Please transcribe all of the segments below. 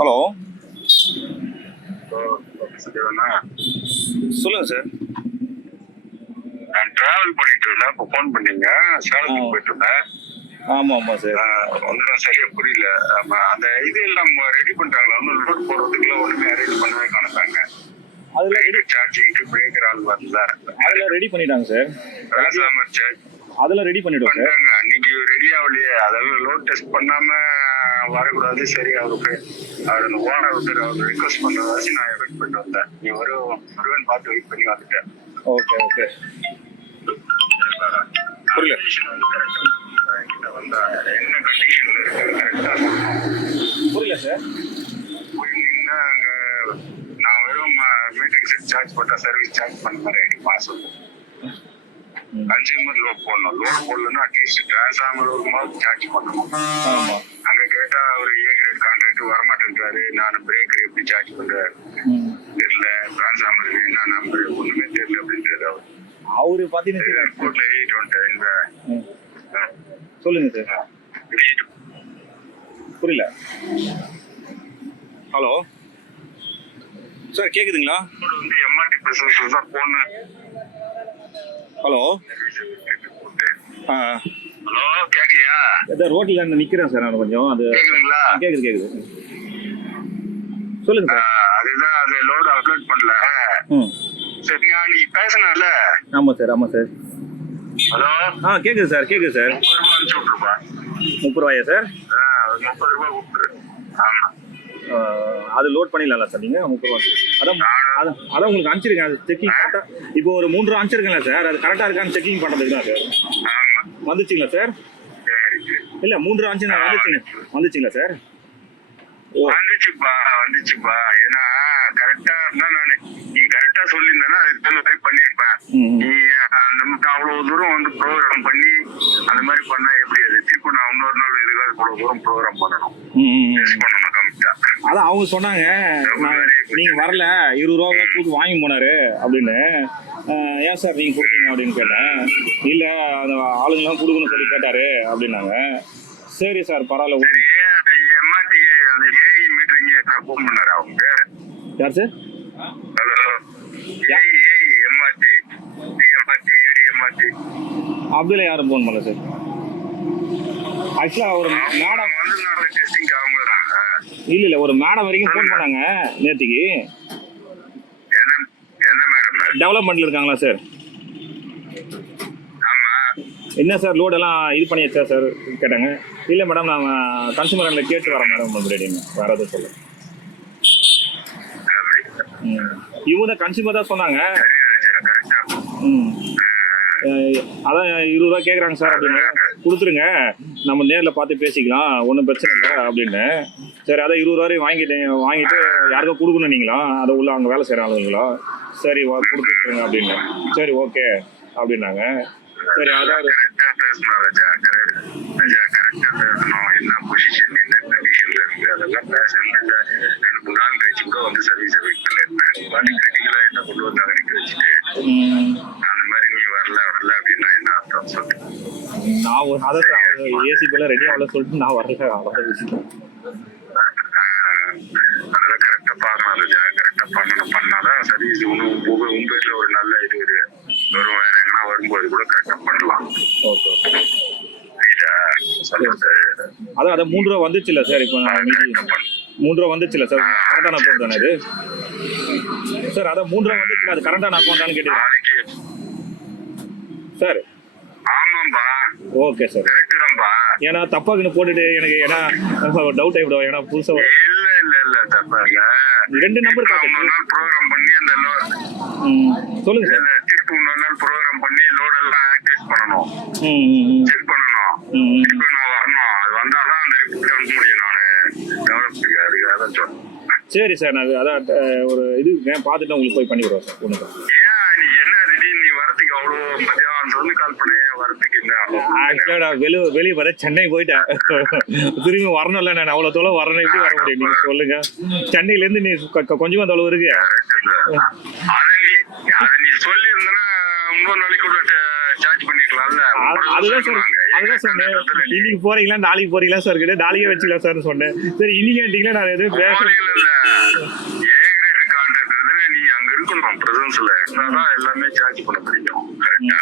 Hello, சொல்லுங்க sir. நான் travel பண்ணிட்டு இருந்தேன். இப்போ ஃபோன் பண்ணீங்க. சேலத்துக்கு போயிட்டு இருந்தேன். ஆமாம் சார். ஒன்றும் சரியா புரியல. அந்த இது எல்லாம் ரெடி பண்ணிட்டாங்களா? லோட் போடுறதுக்குலாம் ஒன்றுமே அரேஞ்ச் பண்ணவே காணத்தாங்க. அதில் சார்ஜிங்க்கு பிரேக்கர் ஆள் வரல. அதில் ரெடி பண்ணிட்டாங்க சார். டிரான்ஸ்ஃபார்மர் சார்ஜ் அதில் ரெடி பண்ணிட்டோம் சார். பண்ணிட்டாங்க. அன்னைக்கு ரெடி ஆகலையே. அதெல்லாம் லோட் டெஸ்ட் பண்ணாம வரக்கூடாது. சரி, அவருக்கு அவர் அந்த ஓனர் அவர் ரிக்வஸ்ட் பண்றதாச்சு நான் எஃபெக்ட் பண்ணிட்டு வந்தேன். நீ வருவேன் பார்த்து வெயிட் பண்ணி வந்துட்டேன். Okay okay. புரியல. என்ன கண்டிஷன்ல இருக்கு கரெக்டா புரியல சார். போயிருந்தீங்கன்னா நான் வெறும் மீட்டரிங் செட் சார்ஜ் போட்டா சர்வீஸ் சார்ஜ் பண்ண மாதிரி ஆயிடுமா சொல்லுங்க. கன்சியூமர் லோட் போடணும். லோட் போடலன்னா அட்லீஸ்ட் டிரான்ஸ்ஃபார்மர் இருக்கும்போது சார்ஜ் பண்ணணும். ஆமாம். அங்க கேட்டா அவர் ஏ கிரேட் கான்ட்ராக்ட் வரமாட்டேன்றாரு. நான் பிரேக்கர் எப்படி சார்ஜ் பண்றாரு தெரியல. டிரான்ஸ்ஃபார்மர் என்ன நம்பர் ஒண்ணுமே தெரியல அப்படின்றது அவரு பார்த்தீங்கன்னா ஏர்போர்ட்ல எழுதிட்டு வந்துட்டேன். சொல்லுங்க சார். புரியல. ஹலோ சார் கேக்குதுங்களா? வந்து எம்ஆர்டி பிரசன்ஸ் தான் போன். ஹலோ. ஹலோ, கேக்கலையா? ரோட்டில் நிற்கிறேன் சார். நான் கொஞ்சம் அது கேக்குதுங்களா? கேக்குது. சொல்லுங்க சார். அதுதான் அது லோடு அப்லோட் பண்ணல. சரி, நீ பேசணும்ல. ஆமாம் சார். ஹலோ, கேக்குது சார். 30 ரூபாய் அனுப்பிச்சு விட்டுருப்பா. 30 ரூபாயா சார்? 30 ரூபாய் விட்டுரு. ஆமா, அது லோட் பண்ணிடலாம்ல சார் நீங்கள்? 30 ரூபா. அதான் உங்களுக்கு அனுப்பிச்சிருக்கேன். அது செக்கிங் கரெக்டாக இப்போ ஒரு 3 ரூபா அனுப்பிச்சிருக்கேன்ல சார். அது கரெக்டாக இருக்கான்னு செக்கிங் பண்ணுறதுக்கு தான் சார். ஆமா, வந்துச்சுங்களா சார்? சரி. இல்லை 3 ரூபா வந்துச்சுங்களா சார்? ஓ, வந்துச்சுப்பா. ஏன்னா கரெக்டா இருந்தா நீ கரெக்டா சொல்லியிருந்தேன்னா அதுக்கு தகுந்த மாதிரி பண்ணிருப்பேன். நீ அந்த அவ்வளவு தூரம் வந்து ப்ரோக்ராம் பண்ணி அந்த மாதிரி பண்ணா எப்படி? அது திருப்பி நான் இன்னொரு நாள் இதுக்காக இவ்வளவு தூரம் ப்ரோக்ராம் பண்ணணும், பண்ணணும் கம்மிட்டா. அதான் அவங்க சொன்னாங்க நீங்கள் வரல 20 ரூபா கூட்டு வாங்கி போனாரு அப்படின்னு. ஏன் சார் நீங்கள் கொடுத்தீங்க அப்படின்னு கேட்டேன். இல்லை அந்த ஆளுங்கெல்லாம் கொடுக்கணும்னு சொல்லி கேட்டாரு அப்படின்னாங்க. சரி சார் பரவாயில்ல. எம்ஆர்டி அந்த ஏஐ மீட்டரிங் ஃபோன் பண்ணாரு அவங்க. யார் சார்? ஹலோ, ஏஐ எம்ஆர்டி ஏடி அப்படிலாம் யாரும் ஃபோன் பண்ணல சார். ஆக்சுவலாக ஒரு மேடம் வந்து டெஸ்டிங் அவங்க இல்லை ஒரு மேடம் வரைக்கும் ஃபோன் பண்ணாங்க நேற்றுக்கு. என்ன மேடம்? டெவலப்மெண்ட்டில் இருக்காங்களா சார்? ஆமா. என்ன சார் லோடெல்லாம் இது பண்ணியாச்சா சார் கேட்டாங்க. இல்லை மேடம் நான் கன்சூமரில் கேட்டு வரேன் மேடம் அப்படின்னு. வேறு எதுவும் சொல்ல. இவங்க தான் கன்சூமர் தான் சொன்னாங்க. அதான் 20 ரூபா கேட்குறாங்க சார் அப்படின்னு. கொடுத்துருங்க, நம்ம நேரில் பார்த்து பேசிக்கலாம், ஒன்றும் பிரச்சனை இல்லை அப்படின்னு. சரி, அதான் 20 ரூபா வரையும் வாங்கிட்டு யாருக்கும் கொடுக்கணும் நீங்களா? அதை உள்ள அங்கே வேலை செய்கிற ஆளுங்களா? சரி கொடுத்துருங்க அப்படின்னு. சரி ஓகே அப்படின்னாங்க. சரி, அதாவது என்ன பொசிஷன் என்ன கண்டிஷன்ல இருக்கு அதெல்லாம் பேசணும். 2-3 நாள் கழிச்சு கூட வந்து சர்வீஸ் கிரிட்டிக்கலா என்ன கொண்டு வந்து அதை நிக்க வச்சுட்டு அந்த மாதிரி நீ வரல அப்படின்னா என்ன அர்த்தம் சொல்லு? நான் அதான் ஏசிக்குள்ள ரெடி ஆகல சொல்லிட்டு நான் வரல. அதெல்லாம் கரெக்டா பார்க்கணும். கரெக்டா பண்ணாதான் சர்வீஸ் உன் பேர்ல ஒரு நல்ல இது வரும். வேற எங்கன்னா வரும்போது கூட கரெக்டா பண்ணலாம். ஓகே. அதான் 3 ரூபா வந்துச்சுல்ல சார்? இப்போ 3 ரூபா வந்துச்சுல்ல சார்? கரெக்டான அக்கௌண்ட் தானே இது சார்? அதான் 3 ரூபா வந்துச்சுல்ல, அது கரெக்டான அக்கௌண்ட் தானே கேட்டீங்க சார்? ஆமாம்பா. Okay sir. ஏன்னா தப்பாக்குன்னு போட்டுட்டு எனக்கு ஏன்னா டவுட் ஆகிவிடும். ஏன்னா புதுசாக இல்ல தப்பா இல்ல. 2 நம்பர் காட்டுங்க. ப்ரோக்ராம் பண்ணி அந்த சொல்லுங்க சார். திருப்பி 3 நாள் ப்ரோக்ராம் பண்ணி லோட் எல்லாம் ஆக்டிவேட் பண்ணணும், செக் பண்ணணும். திருப்பி நான் வரணும். அது வந்தாதான் அந்த ரிப்போர்ட் அனுப்ப முடியும். நான் டெவலப் அதான். சரி சார், நான் அதான் ஒரு இது பார்த்துட்டு உங்களுக்கு போய் பண்ணி விடுவோம் சார். ஒன்று ஏன் நீ என்ன திடீர்னு நீ வரத்துக்கு அவ்வளோ மதியானம் வந்து கால் பண்ண வரத்துக்கு என்ன? ஆக்சுவலாக நான் வெளியே வர சென்னை போயிட்டேன். திரும்பி வரணும்ல, நான் அவ்வளோ தொலை வரணும். எப்படி வர முடியும் நீங்கள் சொல்லுங்க? சென்னையிலேருந்து நீ கொஞ்சமாக தொலைவு இருக்கு. அதை நீ சொல்லி இருந்தேன்னா இன்னொரு நாளைக்கு கூட சார்ஜ் பண்ணிக்கலாம்ல. அதுதான் சார் அதுதான் சொன்னேன். இன்னைக்கு போறீங்களா நாளைக்கு போறீங்களா சார் கிட்ட நாளைக்கே வச்சுக்கலாம் சார் சொன்னேன். சரி இன்னைக்கு கேட்டீங்களா நான் எதுவும் பேச நீ அங்க இருக்கணும் பிரசன்ஸ்ல இருந்தாதான் எல்லாமே சார்ஜ் பண்ண முடியும் கரெக்டா.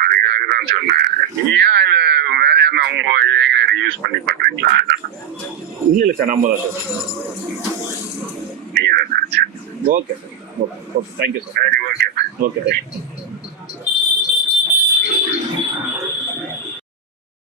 அதுக்காக தான் சொன்னேன். நீயா இல்ல வேற யாரும் அவங்க ஏ கிரேட் யூஸ் பண்ணி பண்றீங்களா? இல்ல சார் நம்ம தான் சார். நீங்க தான். Okay sir. Okay thank you sir. சரி ஓகே ஓகே தேங்க்யூ.